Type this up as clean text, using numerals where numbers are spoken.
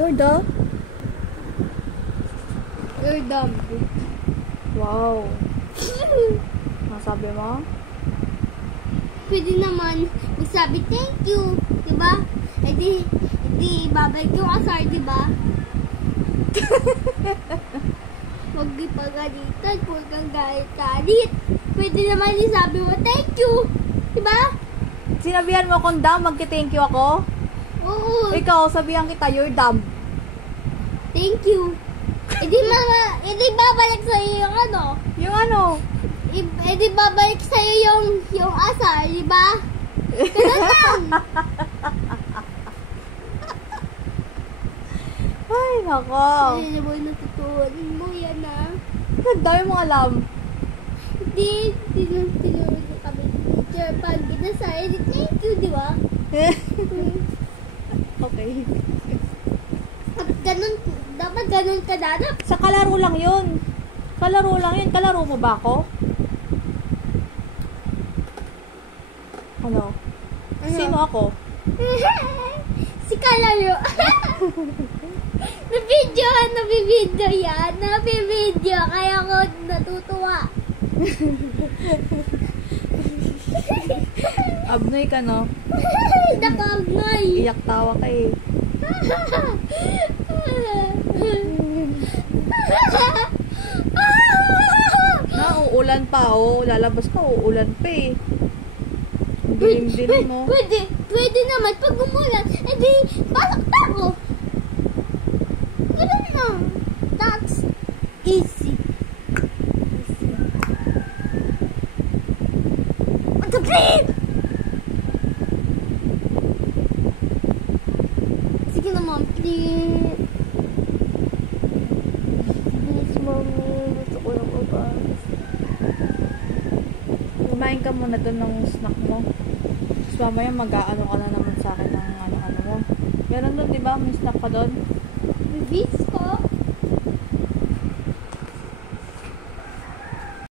You're dumb. Wow. Masabi mo? Pwede naman magsabi thank you, diba? E di babalik yung asar, diba? Huwag ipagalitan, huwag kang galit. Pwede naman isabi mo thank you, diba? Sinabihan mo akong dumb, magki-thank you ako? Oo. Ikaw, sabihan kita, you're dumb. Thank you. E di babalik sa'yo yung ano? Yung ano? E di babalik sa'yo yung asar, diba? Ganun lang. Ay, nako. Hindi mo natutunan mo yan, ah. Ang dami mong alam. Hindi tinuro ko kami. Teacher, pag ginasay, thank you, di ba? Okay. Dapat ganun ka danap. Sa kalaro lang yun. Kalaro lang yun. Kalaro mo ba ako? Ano? Sino ako? Si Kalaro. Nabibidyo yan. Nabibidyo. Kaya ako natutuwa. Abnoy ka, no? Nakagay. Iyak tawa ka eh. Uulan pa, oh. Lalabas ka, uulan pa eh. Dilim-dilim mo. Pwede naman pag umulan. Eh di, pasok na ako. Ganun lang. That's easy. What the bleep? Sige naman, please. Please, mommy. Gusto ko lang magbas. Kumain ka muna doon ng snack mo. Tapos mamaya mag-aano ka na naman sa akin ng ano-ano mo. Meron doon, di ba? May snack pa doon. Bibis ko.